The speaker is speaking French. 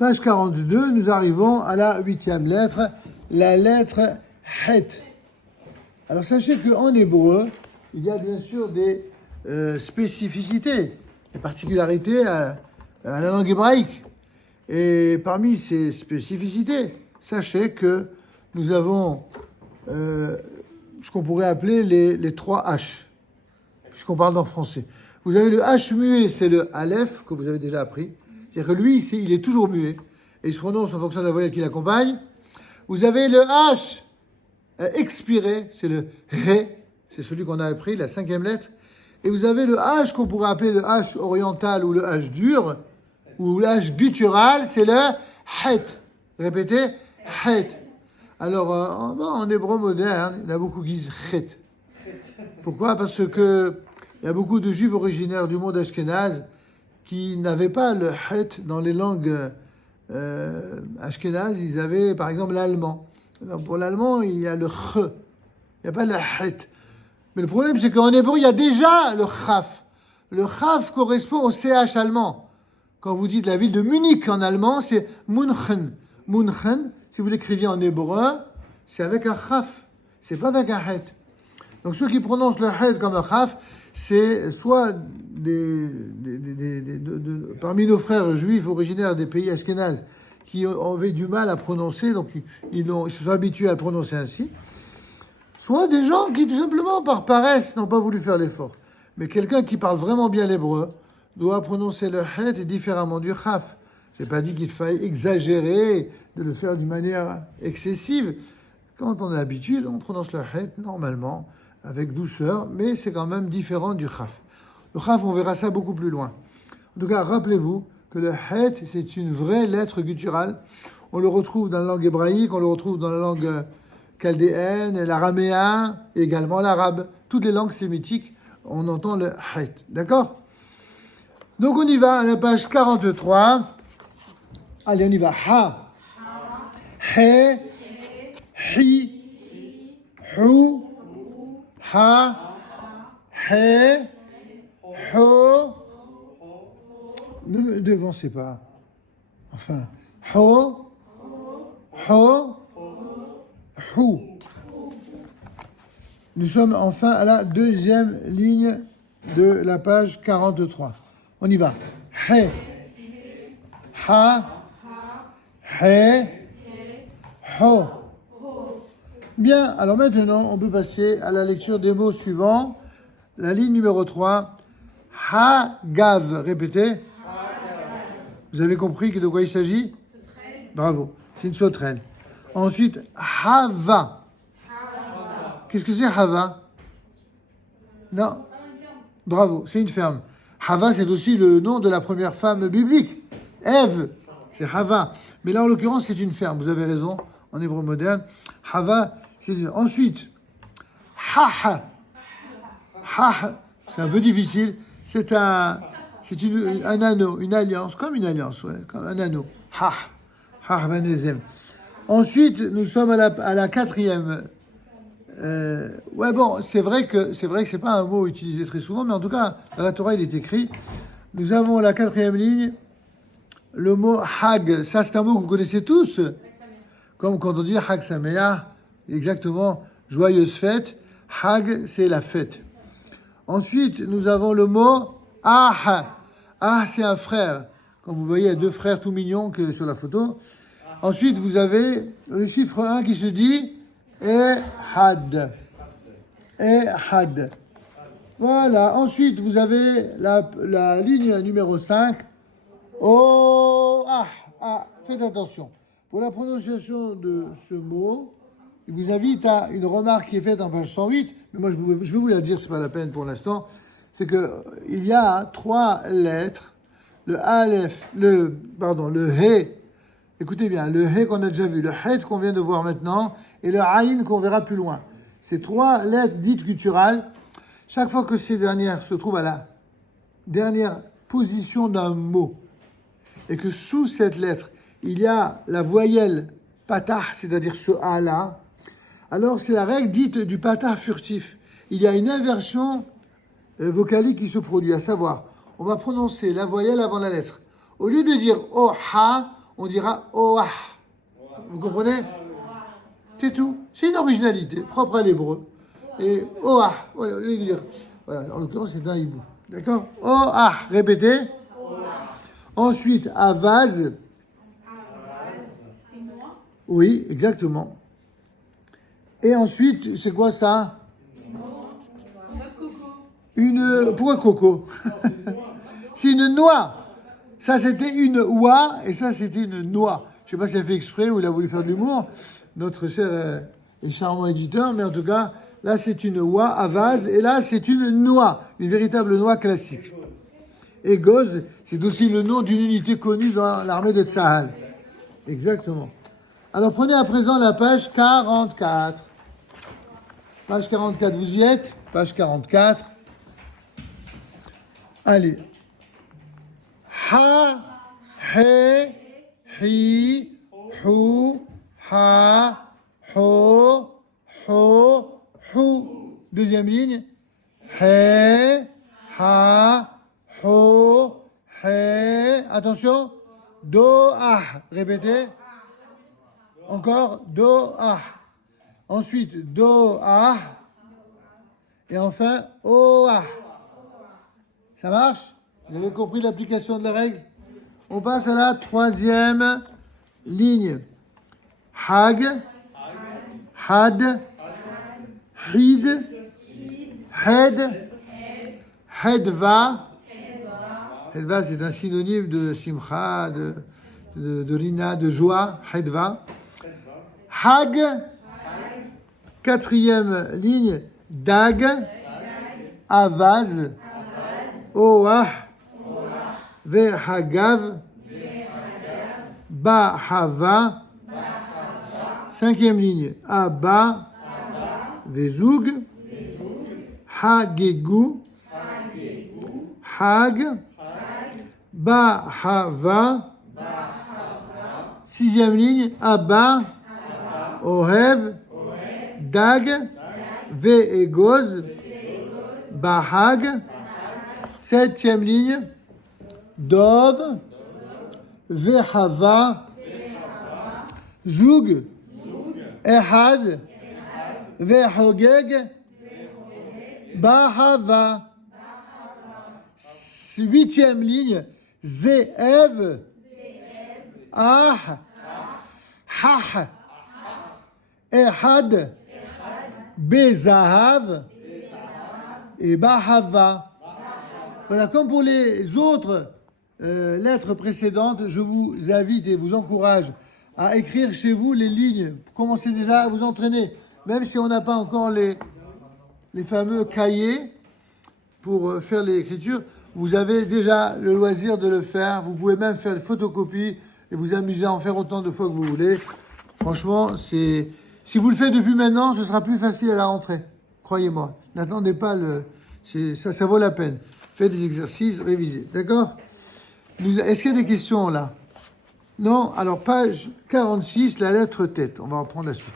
Page 42, nous arrivons à la 8e lettre, la lettre Het. Alors sachez qu'en hébreu, il y a bien sûr des spécificités, des particularités à la langue hébraïque. Et parmi ces spécificités, sachez que nous avons ce qu'on pourrait appeler les 3 H, puisqu'on parle en français. Vous avez le H muet, c'est le Aleph, que vous avez déjà appris. C'est-à-dire que lui, il est toujours muet, et il se prononce en fonction de la voyelle qui l'accompagne. Vous avez le H expiré, c'est le He, c'est celui qu'on a appris, la 5e lettre. Et vous avez le H qu'on pourrait appeler le H oriental ou le H dur, ou le H guttural, c'est le Het. Répétez, Het. Alors, en hébreu moderne, il y en a beaucoup qui disent Het. Pourquoi ? Parce que il y a beaucoup de juifs originaires du monde ashkénaze qui n'avaient pas le Het dans les langues ashkénazes. Ils avaient, par exemple, l'allemand. Alors, pour l'allemand, il y a le Ch. Il n'y a pas le Het. Mais le problème, c'est qu'en hébreu, il y a déjà le Chaf. Le Chaf correspond au CH allemand. Quand vous dites la ville de Munich en allemand, c'est München. München, si vous l'écriviez en hébreu, c'est avec un Chaf. C'est pas avec un Het. Donc ceux qui prononcent le Het comme un Chaf, c'est soit parmi nos frères juifs originaires des pays ashkénazes qui avaient du mal à prononcer, donc ils se sont habitués à le prononcer ainsi, soit des gens qui, tout simplement, par paresse, n'ont pas voulu faire l'effort. Mais quelqu'un qui parle vraiment bien l'hébreu doit prononcer le Het différemment du Chaf. Je n'ai pas dit qu'il fallait exagérer, de le faire d'une manière excessive. Quand on a l'habitude, on prononce le Het normalement, avec douceur, mais c'est quand même différent du Chaf. Le Chaf, on verra ça beaucoup plus loin. En tout cas, rappelez-vous que le Het, c'est une vraie lettre gutturale. On le retrouve dans la langue hébraïque, on le retrouve dans la langue chaldéenne, l'araméen, et également l'arabe. Toutes les langues sémitiques, on entend le Het. D'accord ? Donc on y va à la page 43. Allez, on y va. Ha, He, Hi, Hu, Ha, He, Ho. Ne me devancez pas. Enfin, Ho, Ho, Hu. Nous sommes enfin à la 2e ligne de la page 43. On y va. He, Ha, He, Ho. Bien, alors maintenant, on peut passer à la lecture des mots suivants. La ligne numéro 3. Hagav. Répétez. Vous avez compris de quoi il s'agit ? Bravo. C'est une sauterelle. Ensuite, Hava. Qu'est-ce que c'est Hava ? Non. Bravo, c'est une ferme. Hava, c'est aussi le nom de la première femme biblique. Ève, c'est Hava. Mais là, en l'occurrence, c'est une ferme. Vous avez raison, en hébreu moderne. Hava, c'est une... Ensuite, Ha. Ha, c'est un peu difficile. C'est un anneau, une alliance, comme une alliance, ouais, comme un anneau. Ha, Vanezem. Ensuite, nous sommes à la 4e. Ouais, bon, c'est vrai que c'est pas un mot utilisé très souvent, mais en tout cas, dans la Torah, il est écrit. Nous avons la 4e ligne, le mot Hag. Ça, c'est un mot que vous connaissez tous. Comme quand on dit Hag Sameach, exactement, joyeuse fête. Hag, c'est la fête. Ensuite, nous avons le mot Ah. Ah, c'est un frère. Comme vous voyez, il y a 2 frères tout mignons que sur la photo. Ensuite, vous avez le chiffre 1 qui se dit Ehad. Ehad. Voilà. Ensuite, vous avez la ligne numéro 5. Oh, faites attention. Pour la prononciation de ce mot, je vous invite à une remarque qui est faite en page 108. Mais moi, je vais vous la dire, c'est pas la peine pour l'instant. C'est que il y a 3 lettres. Le Aleph, le He. Écoutez bien, le He qu'on a déjà vu, le Het qu'on vient de voir maintenant, et le Aïn qu'on verra plus loin. Ces 3 lettres dites gutturales, chaque fois que ces dernières se trouvent à la dernière position d'un mot, et que sous cette lettre, il y a la voyelle patah, c'est-à-dire ce A-là, alors c'est la règle dite du patah furtif. Il y a une inversion vocalique qui se produit, à savoir, on va prononcer la voyelle avant la lettre. Au lieu de dire oh ha, on dira oah. Vous comprenez? C'est tout. C'est une originalité propre à l'hébreu. Et oah, voilà, au lieu de dire. Voilà, en l'occurrence, c'est un hibou. D'accord? Oah, répétez. Ensuite, avaz. Oui, exactement. Et ensuite, c'est quoi ça? Pourquoi coco? C'est une noix. Ça, c'était une oie, et ça, c'était une noix. Je sais pas s'il a fait exprès ou il a voulu faire de l'humour, notre cher et charmant éditeur, mais en tout cas, là, c'est une oie à vase, et là, c'est une noix, une véritable noix classique. Et Goz, c'est aussi le nom d'une unité connue dans l'armée de Tsahal. Exactement. Alors, prenez à présent la page 44. Page 44, vous y êtes? Page 44. Allez. Ha, he, hi, hu, ha, ho, ho, hu. Deuxième ligne. He, ha, ho, he. Attention. Do, ah. Répétez. Encore. Do, ah. Ensuite, do, ah. Et enfin, o, ah. Ça marche? Vous avez compris l'application de la règle? On passe à la troisième ligne. Hag, had, hid, hed, hedva. Hedva, c'est un synonyme de simcha, de rina, de joie. Hedva. Hag, quatrième ligne. Dag, avaz, oah, Vehagav, Bahava, cinquième ligne, Abba, Vezoug, Hagegu, Hag, Bahava, sixième ligne, Abba, Ohev, Dag, Veegoz, Bahag, septième ligne, Dov, Vehava, Zoug, Ehad, Vehogeg, Bahava. Huitième ligne, Zeev, Ah, Hah, Ehad, Bezahav et Bahava. Voilà, comme pour les autres lettres précédentes, je vous invite et vous encourage à écrire chez vous les lignes. Commencez déjà à vous entraîner, même si on n'a pas encore les fameux cahiers pour faire l'écriture. Vous avez déjà le loisir de le faire. Vous pouvez même faire des photocopies et vous amuser à en faire autant de fois que vous voulez. Franchement, si vous le faites depuis maintenant, ce sera plus facile à la rentrée. Croyez-moi. N'attendez pas ça vaut la peine. Faites des exercices, révisez. D'accord? Est-ce qu'il y a des questions là? Non? Alors, page 46, la lettre tête. On va en prendre la suite.